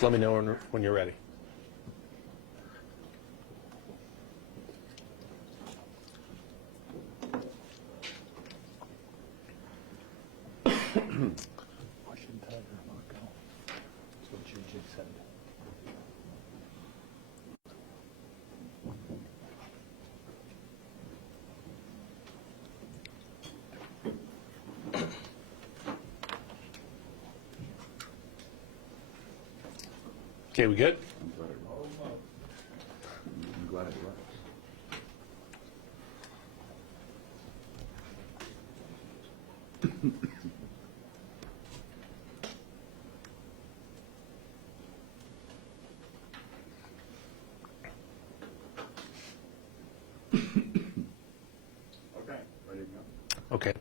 Just let me know when you're ready. Okay, we good? I'm glad it works. Okay, ready to go. Okay.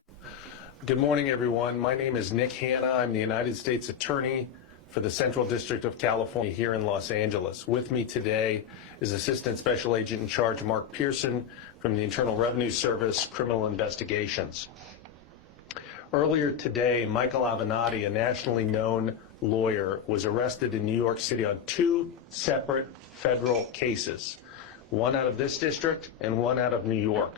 Good morning, everyone. My name is Nick Hanna. I'm the United States Attorney for the Central District of California here in Los Angeles. With me today is Assistant Special Agent in Charge Mark Pearson from the Internal Revenue Service Criminal Investigations. Earlier today, Michael Avenatti, a nationally known lawyer, was arrested in New York City on 2 separate federal cases, one out of this district and one out of New York.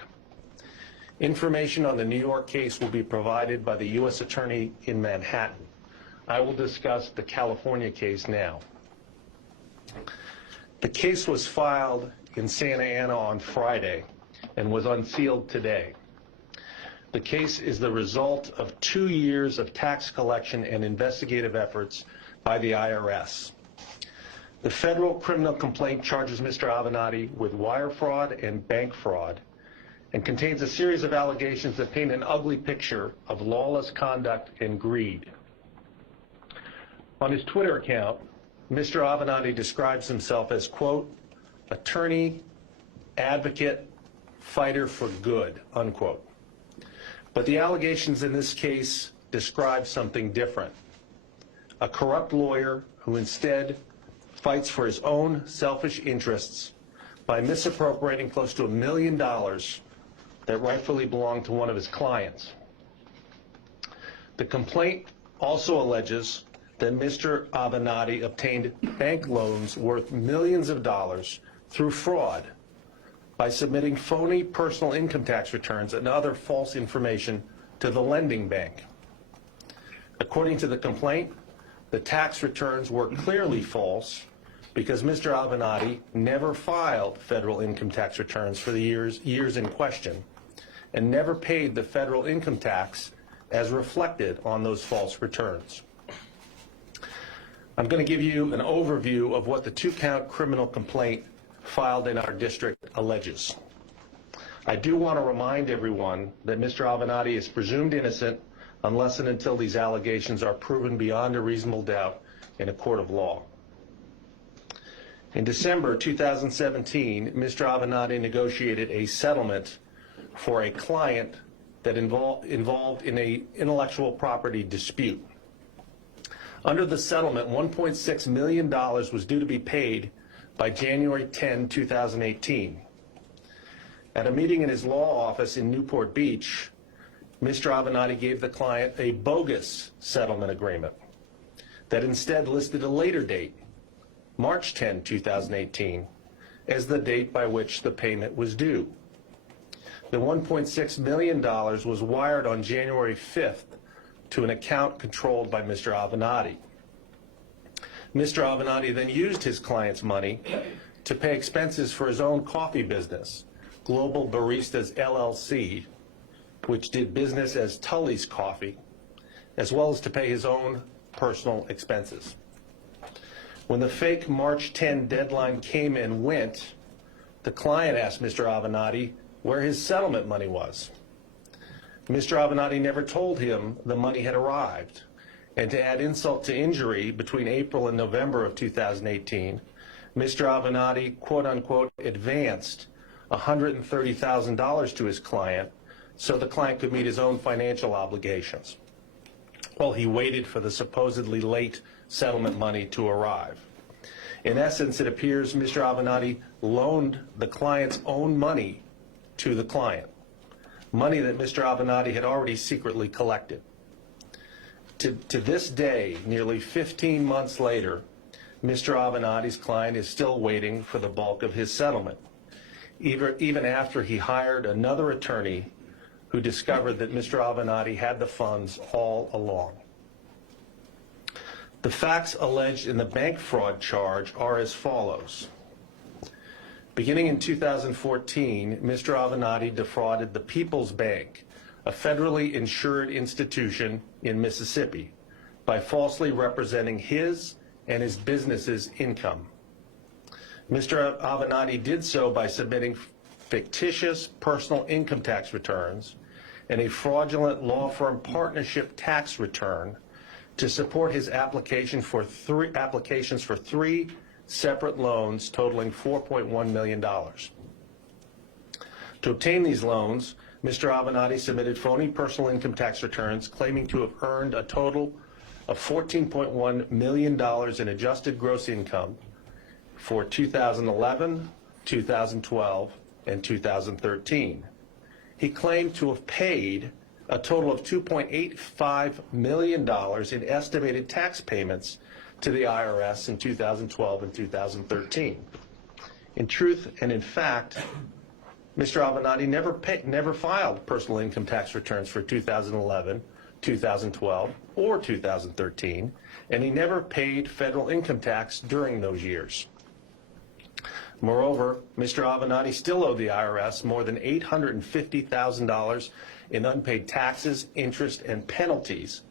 Information on the New York case will be provided by the U.S. Attorney in Manhattan. I will discuss the California case now. The case was filed in Santa Ana on Friday and was unsealed today. The case is the result of 2 years of tax collection and investigative efforts by the IRS. The federal criminal complaint charges Mr. Avenatti with wire fraud and bank fraud and contains a series of allegations that paint an ugly picture of lawless conduct and greed. On his Twitter account, Mr. Avenatti describes himself as, quote, attorney, advocate, fighter for good, unquote. But the allegations in this case describe something different. A corrupt lawyer who instead fights for his own selfish interests by misappropriating close to $1 million that rightfully belonged to one of his clients. The complaint also alleges that Mr. Avenatti obtained bank loans worth millions of dollars through fraud by submitting phony personal income tax returns and other false information to the lending bank. According to the complaint, the tax returns were clearly false because Mr. Avenatti never filed federal income tax returns for the years in question and never paid the federal income tax as reflected on those false returns. I'm going to give you an overview of what the 2-count criminal complaint filed in our district alleges. I do want to remind everyone that Mr. Avenatti is presumed innocent unless and until these allegations are proven beyond a reasonable doubt in a court of law. In December 2017, Mr. Avenatti negotiated a settlement for a client that involved in an intellectual property dispute. Under the settlement, $1.6 million was due to be paid by January 10, 2018. At a meeting in his law office in Newport Beach, Mr. Avenatti gave the client a bogus settlement agreement that instead listed a later date, March 10, 2018, as the date by which the payment was due. The $1.6 million was wired on January 5th to an account controlled by Mr. Avenatti. Mr. Avenatti then used his client's money to pay expenses for his own coffee business, Global Baristas LLC, which did business as Tully's Coffee, as well as to pay his own personal expenses. When the fake March 10 deadline came and went, the client asked Mr. Avenatti where his settlement money was. Mr. Avenatti never told him the money had arrived. And to add insult to injury, between April and November of 2018, Mr. Avenatti, quote unquote, advanced $130,000 to his client so the client could meet his own financial obligations while he waited for the supposedly late settlement money to arrive. In essence, it appears Mr. Avenatti loaned the client's own money to the client, money that Mr. Avenatti had already secretly collected. To this day, nearly 15 months later, Mr. Avenatti's client is still waiting for the bulk of his settlement, even after he hired another attorney who discovered that Mr. Avenatti had the funds all along. The facts alleged in the bank fraud charge are as follows. Beginning in 2014, Mr. Avenatti defrauded the People's Bank, a federally insured institution in Mississippi, by falsely representing his and his business's income. Mr. Avenatti did so by submitting fictitious personal income tax returns and a fraudulent law firm partnership tax return to support his applications for three separate loans totaling $4.1 million. To obtain these loans, Mr. Avenatti submitted phony personal income tax returns claiming to have earned a total of $14.1 million in adjusted gross income for 2011, 2012, and 2013. He claimed to have paid a total of $2.85 million in estimated tax payments to the IRS in 2012 and 2013. In truth and in fact, Mr. Avenatti never filed personal income tax returns for 2011, 2012, or 2013, and he never paid federal income tax during those years. Moreover, Mr. Avenatti still owed the IRS more than $850,000 in unpaid taxes, interest, and penalties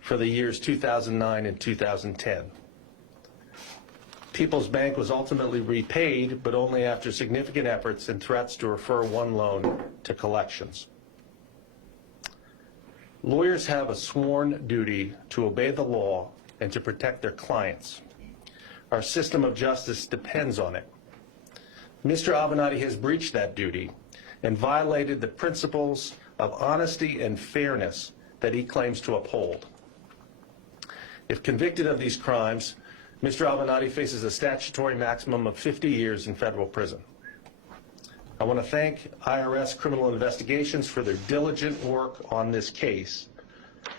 for the years 2009 and 2010. People's Bank was ultimately repaid, but only after significant efforts and threats to refer one loan to collections. Lawyers have a sworn duty to obey the law and to protect their clients. Our system of justice depends on it. Mr. Avenatti has breached that duty and violated the principles of honesty and fairness that he claims to uphold. If convicted of these crimes, Mr. Avenatti faces a statutory maximum of 50 years in federal prison. I want to thank IRS Criminal Investigations for their diligent work on this case,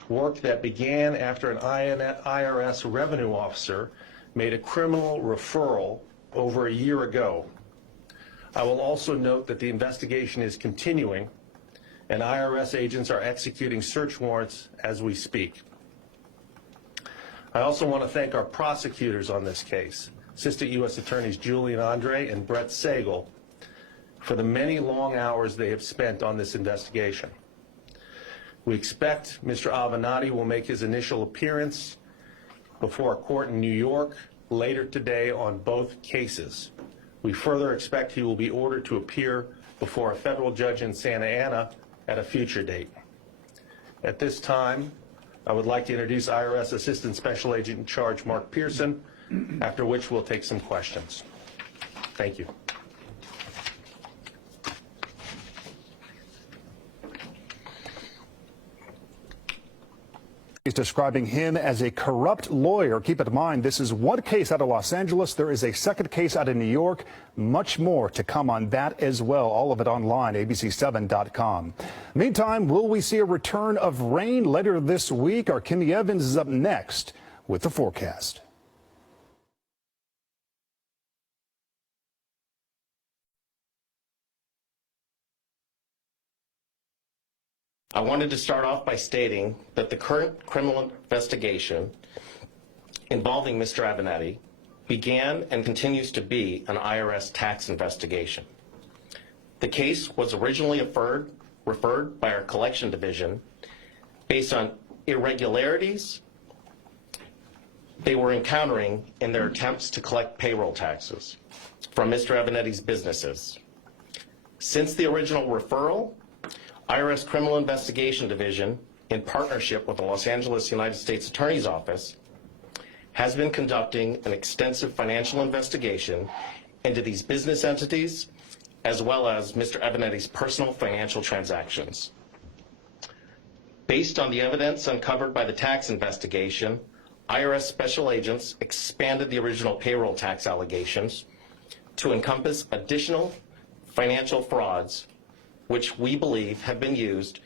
work that began after an IRS revenue officer made a criminal referral over a year ago. I will also note that the investigation is continuing and IRS agents are executing search warrants as we speak. I also want to thank our prosecutors on this case, Assistant U.S. Attorneys Julian Andre and Brett Sagal, for the many long hours they have spent on this investigation. We expect Mr. Avenatti will make his initial appearance before a court in New York later today on both cases. We further expect he will be ordered to appear before a federal judge in Santa Ana at a future date. At this time, I would like to introduce IRS Assistant Special Agent in Charge Mark Pearson, after which we'll take some questions. Thank you. He's describing him as a corrupt lawyer. Keep in mind, this is one case out of Los Angeles. There is a second case out of New York. Much more to come on that as well. All of it online, abc7.com. Meantime, will we see a return of rain later this week? Our Kimmy Evans is up next with the forecast. I wanted to start off by stating that the current criminal investigation involving Mr. Avenatti began and continues to be an IRS tax investigation. The case was originally referred by our collection division based on irregularities they were encountering in their attempts to collect payroll taxes from Mr. Avenatti's businesses. Since the original referral, IRS Criminal Investigation Division, in partnership with the Los Angeles United States Attorney's Office, has been conducting an extensive financial investigation into these business entities, as well as Mr. Avenatti's personal financial transactions. Based on the evidence uncovered by the tax investigation, IRS special agents expanded the original payroll tax allegations to encompass additional financial frauds which we believe have been used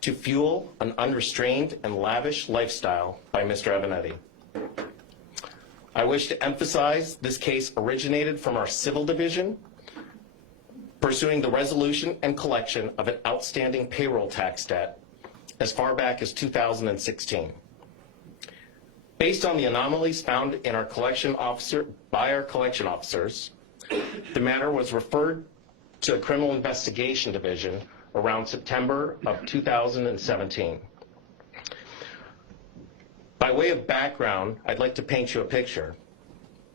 to fuel an unrestrained and lavish lifestyle by Mr. Avenatti. I wish to emphasize this case originated from our civil division, pursuing the resolution and collection of an outstanding payroll tax debt as far back as 2016. Based on the anomalies found in our collection officer by our collection officers, the matter was referred to the Criminal Investigation Division around September of 2017. By way of background, I'd like to paint you a picture.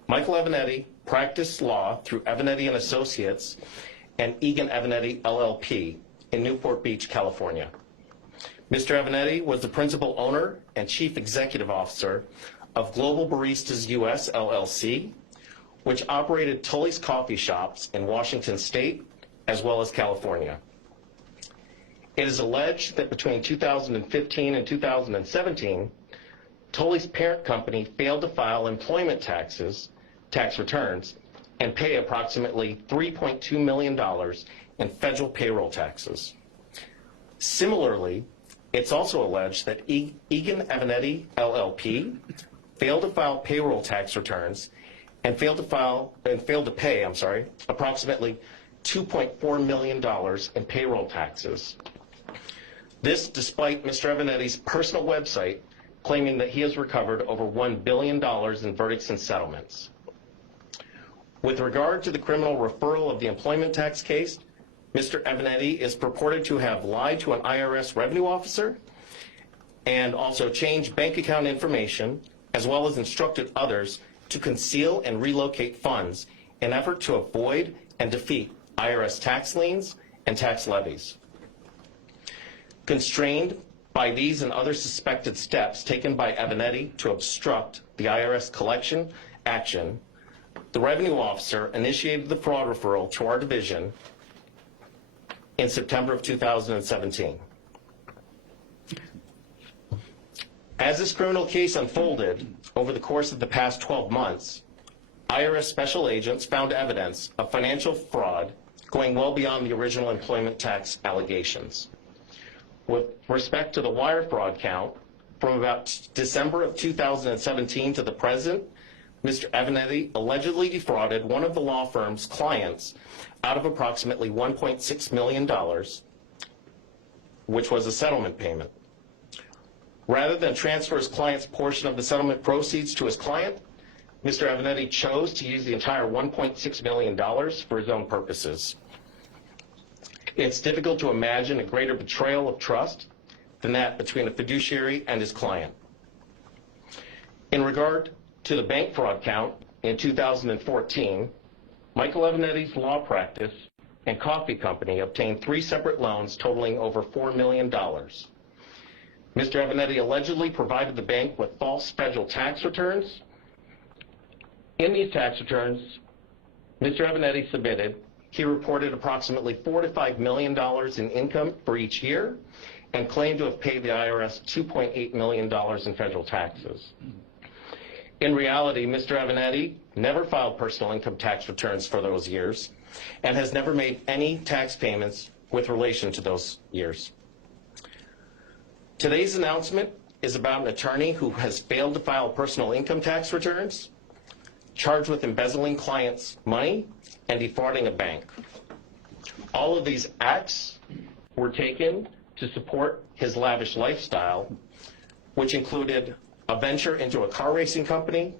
Michael Evanetti practiced law through Evanetti & Associates and Egan Evanetti LLP in Newport Beach, California. Mr. Evanetti was the principal owner and chief executive officer of Global Baristas US LLC, which operated Tully's coffee shops in Washington State as well as California. It is alleged that between 2015 and 2017, Tully's parent company failed to file employment tax returns, and pay approximately $3.2 million in federal payroll taxes. Similarly, it's also alleged that Egan Evanetti LLP failed to file payroll tax returns and failed to pay approximately $2.4 million in payroll taxes. This despite Mr. Evanetti's personal website claiming that he has recovered over $1 billion in verdicts and settlements. With regard to the criminal referral of the employment tax case, Mr. Evanetti is purported to have lied to an IRS revenue officer and also changed bank account information, as well as instructed others to conceal and relocate funds in an effort to avoid and defeat IRS tax liens and tax levies. Constrained by these and other suspected steps taken by Evanetti to obstruct the IRS collection action, the revenue officer initiated the fraud referral to our division in September of 2017. As this criminal case unfolded over the course of the past 12 months, IRS special agents found evidence of financial fraud going well beyond the original employment tax allegations. With respect to the wire fraud count, from about December of 2017 to the present, Mr. Evanetti allegedly defrauded one of the law firm's clients out of approximately $1.6 million, which was a settlement payment. Rather than transfer his client's portion of the settlement proceeds to his client, Mr. Evanetti chose to use the entire $1.6 million for his own purposes. It's difficult to imagine a greater betrayal of trust than that between a fiduciary and his client. In regard to the bank fraud count in 2014, Michael Evanetti's law practice and coffee company obtained 3 separate loans totaling over $4 million. Mr. Evanetti allegedly provided the bank with false federal tax returns. In these tax returns, Mr. Evanetti submitted he reported approximately $4 to $5 million in income for each year and claimed to have paid the IRS $2.8 million in federal taxes. In reality, Mr. Evanetti never filed personal income tax returns for those years and has never made any tax payments with relation to those years. Today's announcement is about an attorney who has failed to file personal income tax returns, charged with embezzling clients' money, and defrauding a bank. All of these acts were taken to support his lavish lifestyle, which included a venture into a car racing company,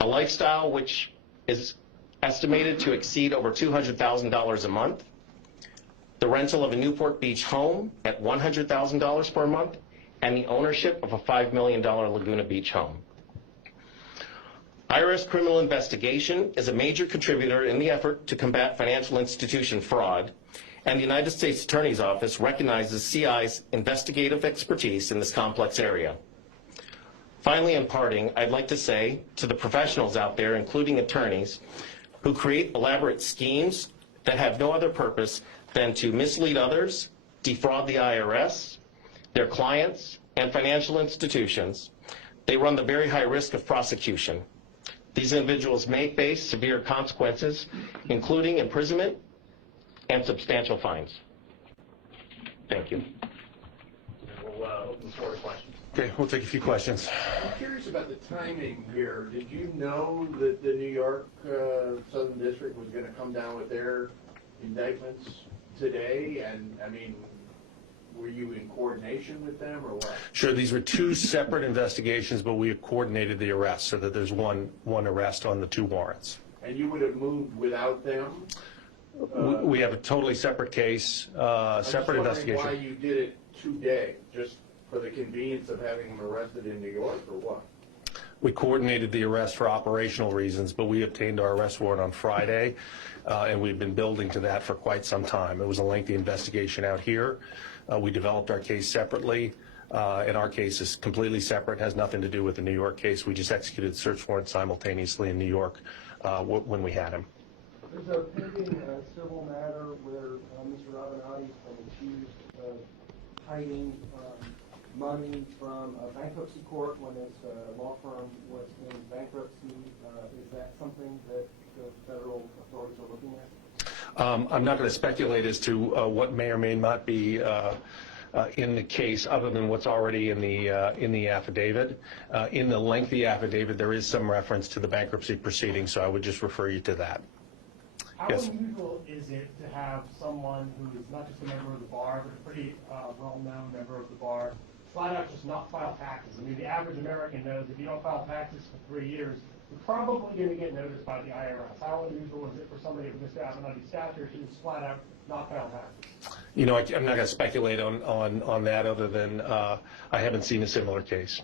a lifestyle which is estimated to exceed over $200,000 a month, the rental of a Newport Beach home at $100,000 per month, and the ownership of a $5 million Laguna Beach home. IRS criminal investigation is a major contributor in the effort to combat financial institution fraud, and the United States Attorney's Office recognizes CI's investigative expertise in this complex area. Finally, in parting, I'd like to say to the professionals out there, including attorneys, who create elaborate schemes that have no other purpose than to mislead others, defraud the IRS, their clients, and financial institutions, they run the very high risk of prosecution. These individuals may face severe consequences, including imprisonment and substantial fines. Thank you. We'll open the floor to questions. Okay, we'll take a few questions. I'm curious about the timing here. Did you know that the New York Southern District was going to come down with their indictments today? And, I mean, were you in coordination with them or what? Sure, these were two separate investigations, but we have coordinated the arrest so that there's one arrest on the two warrants. And you would have moved without them? We have a totally separate case, separate investigation. I'm just wondering why you did it today, just for the convenience of having them arrested in New York, or what? We coordinated the arrest for operational reasons, but we obtained our arrest warrant on Friday, and we've been building to that for quite some time. It was a lengthy investigation out here. We developed our case separately, and our case is completely separate, has nothing to do with the New York case. We just executed the search warrant simultaneously in New York when we had him. There's a pending civil matter where Mr. Avenatti's been accused of hiding money from a bankruptcy court when his law firm was in bankruptcy. Is that something that the federal authorities are looking at? I'm not going to speculate as to what may or may not be in the case, other than what's already in the affidavit. In the lengthy affidavit, there is some reference to the bankruptcy proceeding, so I would just refer you to that. How Yes. unusual is it to have someone who is not just a member of the bar, but a pretty well-known member of the bar, flat out just not file taxes? I mean, the average American knows if you don't file taxes for 3 years, you're probably going to get noticed by the IRS. How unusual is it for somebody of Mr. Avenatti's stature to just flat out not file taxes? You know, I'm not going to speculate on that, other than I haven't seen a similar case.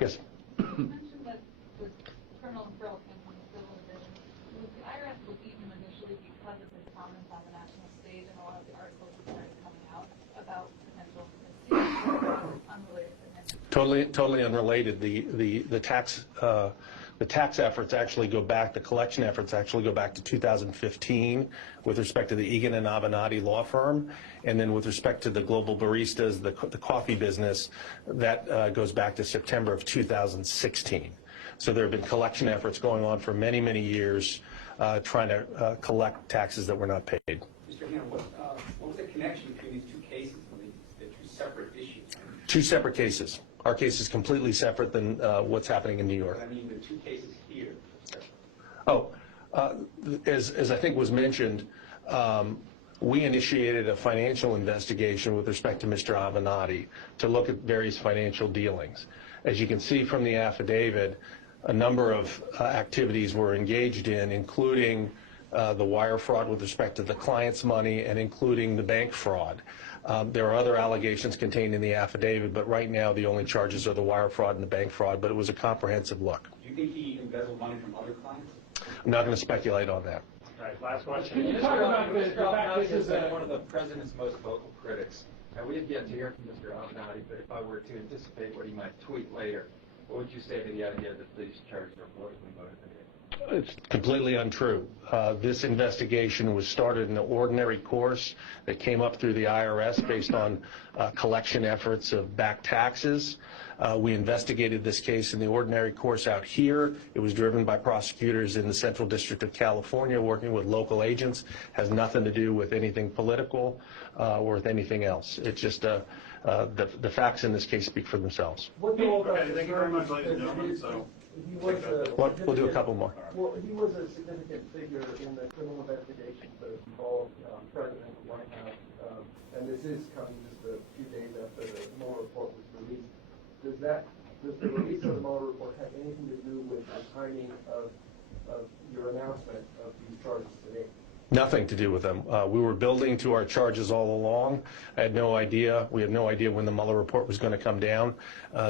Yes. You mentioned that with criminal referral came from the civil division. Was the IRS looking at him initially because of his comments on the national stage and a lot of the articles that started coming out about potential misdeeds unrelated to him? Totally unrelated. The tax efforts actually go back, the collection efforts actually go back to 2015 with respect to the Egan and Avenatti law firm, and then with respect to the Global Baristas, the coffee business, that goes back to September of 2016. So there have been collection efforts going on for many, many years trying to collect taxes that were not paid. Mr. Hanna, what was the connection between these two cases? They're two separate issues. Two separate cases. Our case is completely separate than what's happening in New York. I mean, the two cases here. Oh, as I think was mentioned, we initiated a financial investigation with respect to Mr. Avenatti to look at various financial dealings. As you can see from the affidavit, a number of activities were engaged in, including the wire fraud with respect to the client's money and including the bank fraud. There are other allegations contained in the affidavit, but right now the only charges are the wire fraud and the bank fraud, but it was a comprehensive look. Do you think he embezzled money from other clients? I'm not going to speculate on that. All right, last question. Can you talk about the fact this is one of the president's most vocal critics? And we have yet to hear from Mr. Avenatti, but if I were to anticipate what he might tweet later, what would you say to the idea that these charges are politically motivated? It's completely untrue. This investigation was started in the ordinary course that came up through the IRS based on collection efforts of back taxes. We investigated this case in the ordinary course out here. It was driven by prosecutors in the Central District of California working with local agents. Has nothing to do with anything political or with anything else. It's just the facts in this case speak for themselves. Okay, thank you very much, ladies and gentlemen. So, We'll do a couple more. Well, he was a significant figure in the criminal investigations that involved President of the White House, and this is coming just a few days after the Mueller report was released. Does the release of the Mueller report have anything to do with the timing of your announcement of these charges today? Nothing to do with them. We were building to our charges all along. I had no idea. We had no idea when the Mueller report was going to come down.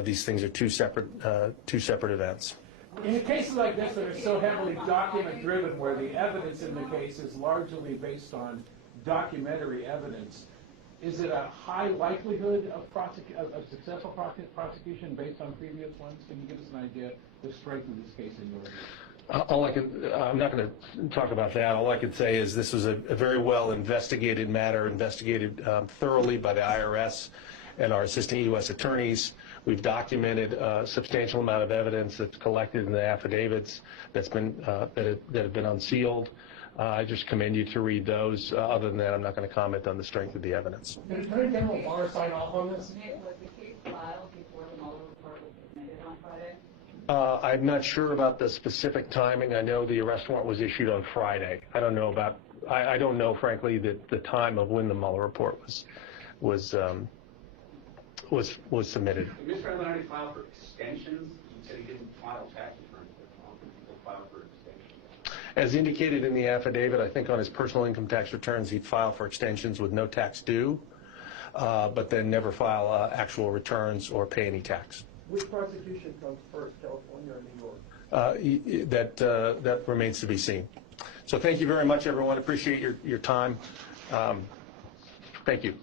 These things are two separate events. In cases like this that are so heavily document-driven, where the evidence in the case is largely based on documentary evidence, is it a high likelihood of successful prosecution based on previous ones? Can you give us an idea of the strength of this case in your view? I'm not going to talk about that. All I can say is this was a very well investigated matter, investigated thoroughly by the IRS and our assistant U.S. attorneys. We've documented a substantial amount of evidence that's collected in the affidavits that have been unsealed. I just commend you to read those. Other than that, I'm not going to comment on the strength of the evidence. Did Attorney General Barr sign off on this? Was the case filed before the Mueller report was submitted on Friday? I'm not sure about the specific timing. I know the arrest warrant was issued on Friday. I don't know about, I don't know, frankly, the time of when the Mueller report was submitted. Did Mr. Avenatti file for extensions? He said he didn't file tax returns, but he'll file for extensions. As indicated in the affidavit, I think on his personal income tax returns, he'd file for extensions with no tax due, but then never file actual returns or pay any tax. Which prosecution comes first, California or New York? That remains to be seen. So thank you very much, everyone. Appreciate your time. Thank you.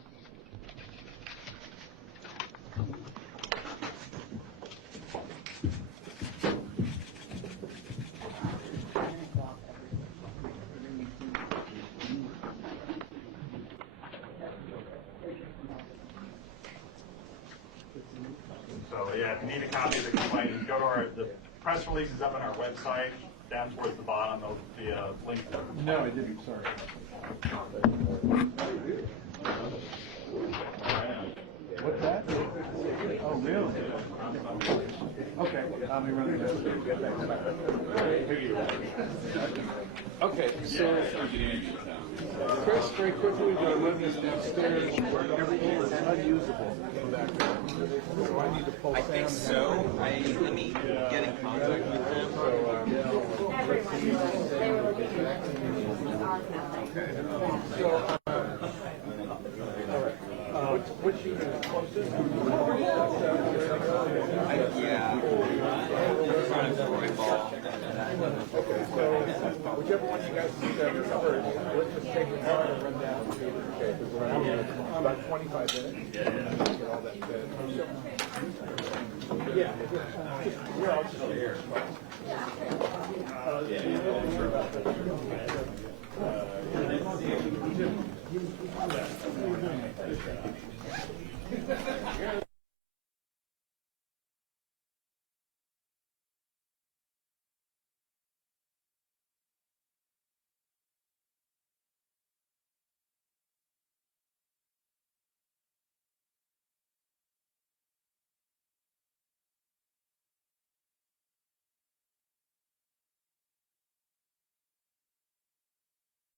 So, yeah, if you need a copy of the complaint, you can go to the press release is up on our website, down towards the bottom, there'll be a link. No, I didn't, sorry. What's that? Oh, really? Okay, I'll be running that. Okay, so, Chris, very quickly, we're going to run this downstairs. Everything is unusable. So I need to pull Sam. I think so. Let me get in contact with them. Let's see if Sam will get back to me. So, all right. Which unit is closest? Okay, so whichever one you guys see that first, let's just take the car and run down and see it. Okay, because we're out about 25 minutes. Get all that fed. Yeah, we're all just here.